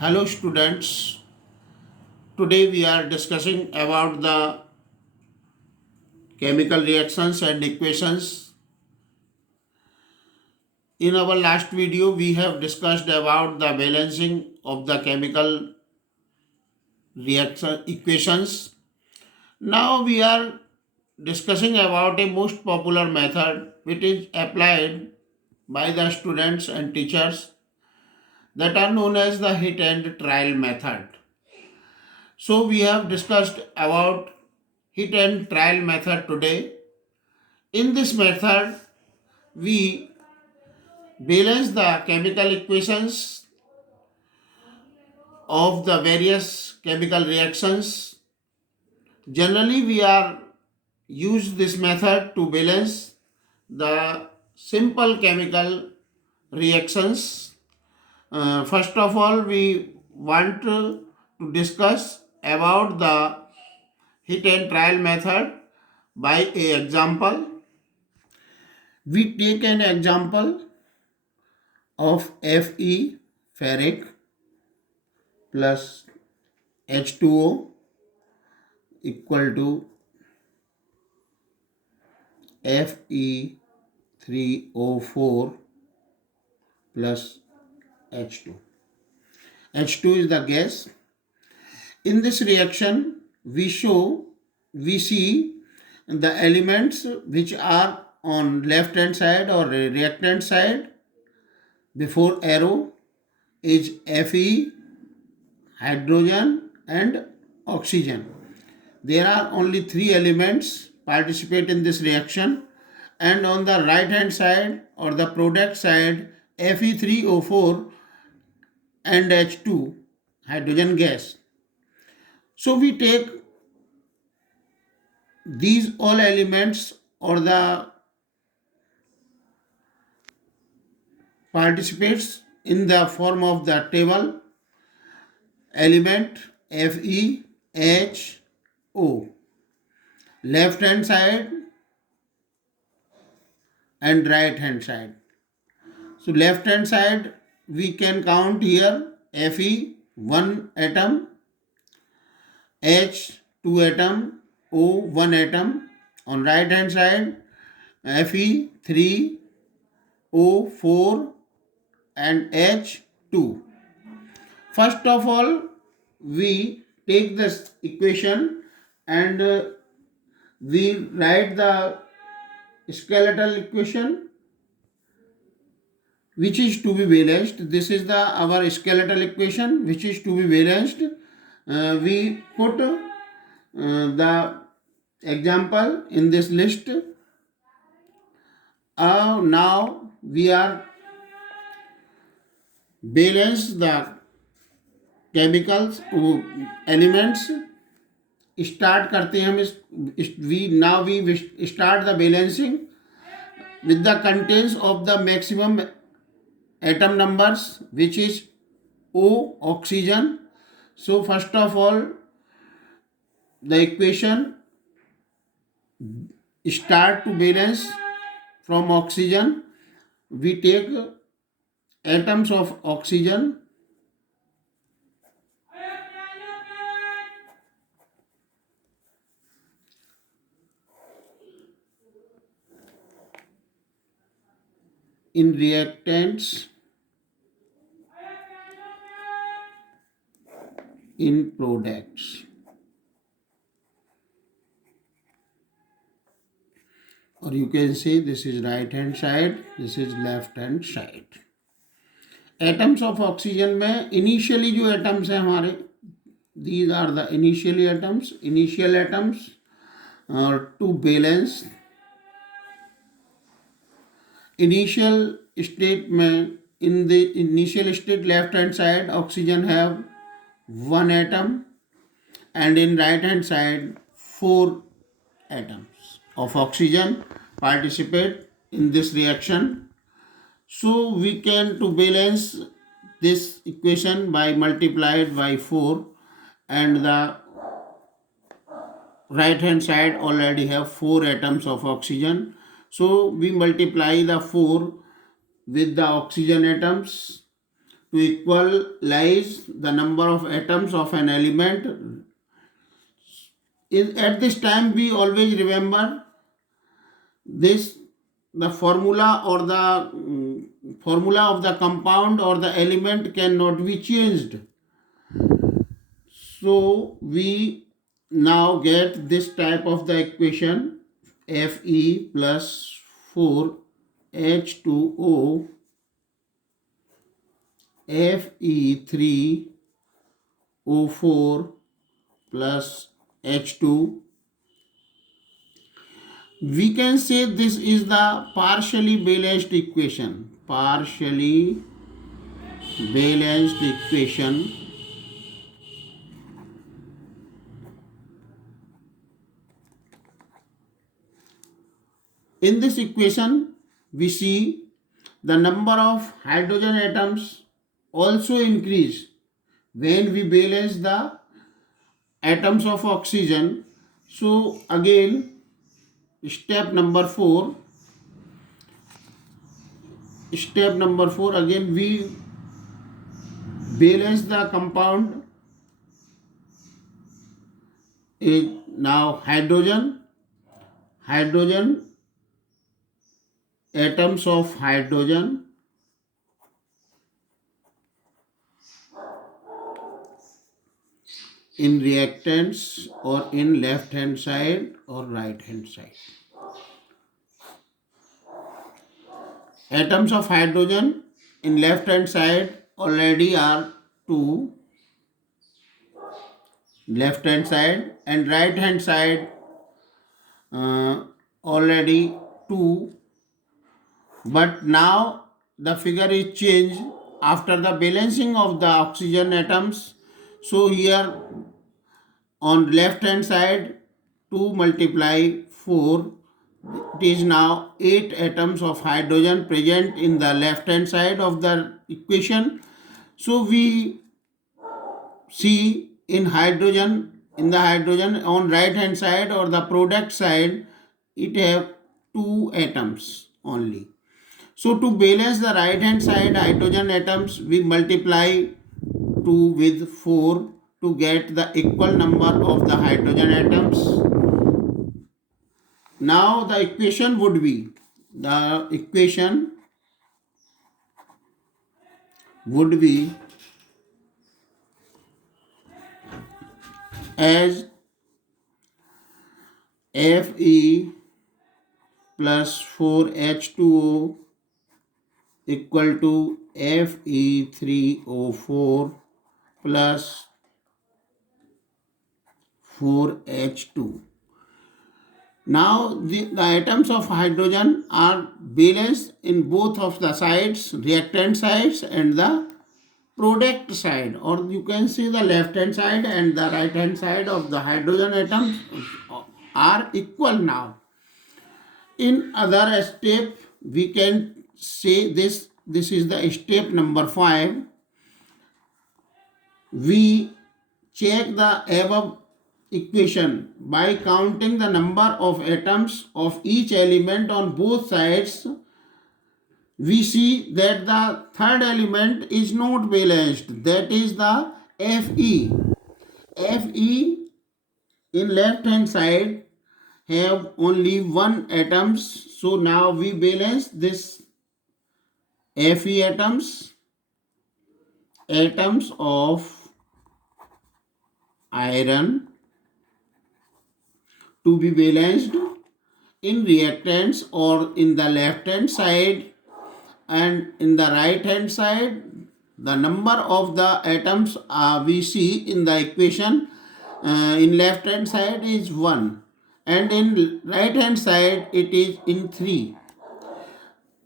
Hello students, today we are discussing about the chemical reactions and equations. In our last video we have discussed about the balancing of the chemical reaction equations. Now we are discussing about a most popular method which is applied by the students and teachers that are known as the hit and trial method. So we have discussed about hit and trial method today. In this method, we balance the chemical equations of the various chemical reactions. Generally, we are use this method to balance the simple chemical reactions. First of all, we want to discuss about the hit and trial method by a example. We take an example of Fe ferric plus H2O equal to Fe3O4 plus H2. H2 is the gas. In this reaction, we see the elements which are on left hand side or reactant side before arrow is Fe, hydrogen and oxygen. There are only three elements participate in this reaction, and on the right hand side or the product side Fe3O4 and H2 hydrogen gas. So we take these all elements or the participates in the form of the table element FeHO, left hand side and right hand side. So left hand side we can count here Fe 1 atom, H 2 atom, O 1 atom. On right hand side Fe 3, O 4 and H 2. First of all, we take this equation and we write the skeletal equation which is to be balanced. This is our skeletal equation which is to be balanced. We put the example in this list. Now we are balance the chemicals elements. Start करते हैं हम we start the balancing with the contents of the maximum atom numbers which is O, oxygen. So first of all the equation start to balance from oxygen. We take atoms of oxygen in reactants in products, or you can say this is right hand side, this is left hand side. Atoms of oxygen में initially जो atoms हैं हमारे, these are the initial atoms to balance. Initial state में, in the initial state left hand side oxygen have one atom and in right hand side 4 atoms of oxygen participate in this reaction. So we can to balance this equation by multiplied by 4, and the right hand side already have 4 atoms of oxygen. So we multiply the 4 with the oxygen atoms. to equalize the number of atoms of an element. At this time, we always remember this, the formula or the formula of the compound or the element cannot be changed. So we now get this type of the equation, Fe plus 4H2O Fe3O4 plus H2. We can say this is the partially balanced equation. Partially balanced equation. In this equation, we see the number of hydrogen atoms also increase when we balance the atoms of oxygen. So again, step number 4, again we balance the compound. Now hydrogen atoms of hydrogen in reactants or in left hand side or right hand side. Atoms of hydrogen in left hand side already are 2, left hand side, and right hand side already 2, but now the figure is changed after the balancing of the oxygen atoms. So here on left hand side 2 multiply 4, it is now 8 atoms of hydrogen present in the left hand side of the equation. So we see in the hydrogen on right hand side or the product side, it have 2 atoms only. So to balance the right hand side hydrogen atoms, we multiply 2 with 4 to get the equal number of the hydrogen atoms. Now the equation would be, as Fe plus 4H2O equal to Fe3O4 plus 4H2. Now the atoms of hydrogen are balanced in both of the sides, reactant sides and the product side, or you can see the left hand side and the right hand side of the hydrogen atoms are equal now. In other step, we can say this is the step number 5. We check the above equation by counting the number of atoms of each element on both sides. We see that the third element is not balanced, that is the Fe. Fe in left hand side have only 1 atoms. So now we balance this Fe atoms of iron to be balanced in reactants or in the left hand side, and in the right hand side the number of the atoms we see in the equation in left hand side is 1 and in right hand side it is in 3.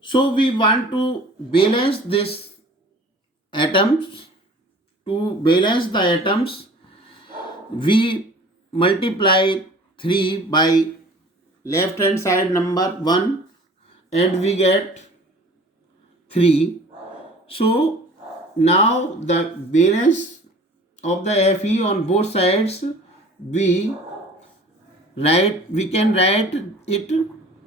So we want to balance this atoms. To balance the atoms, we multiply 3 by left hand side number 1 and we get 3. So now the balance of the Fe on both sides, we can write it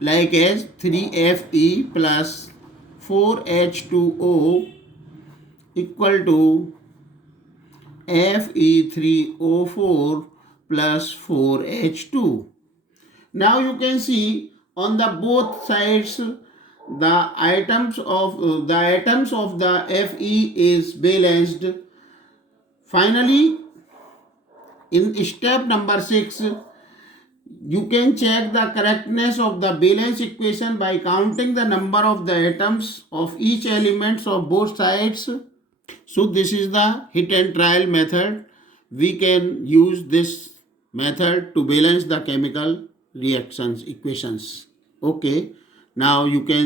like as 3Fe plus 4H2O equal to Fe3O4 plus 4H2. Now you can see on the both sides the atoms of the Fe is balanced. Finally, in step number 6, you can check the correctness of the balance equation by counting the number of the atoms of each elements of both sides. So this is the hit and trial method. We can use this method to balance the chemical reactions equations. Okay, now you can